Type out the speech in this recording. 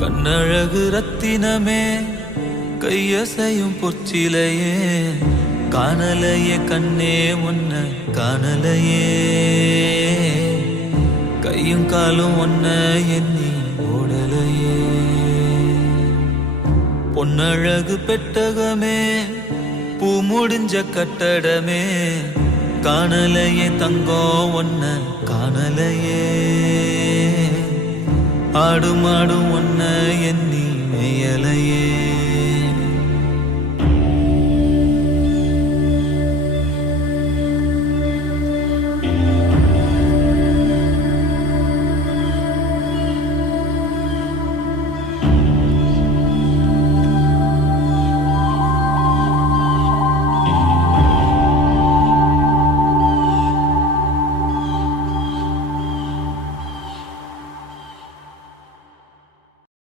கண்ணழகு ரத்தினமே கையசையும் பொச்சிலையே காணலையே கண்ணே ஒன்ன காணலையே. கையும் காலும் ஒன்ன எண்ணி ஓடலையே. பொன்னழகு பெட்டகமே பூ முடிஞ்ச கட்டடமே காணலையே தங்கம் ஒன்ன காணலையே. ஆடும் ஆடும் ஒன்ன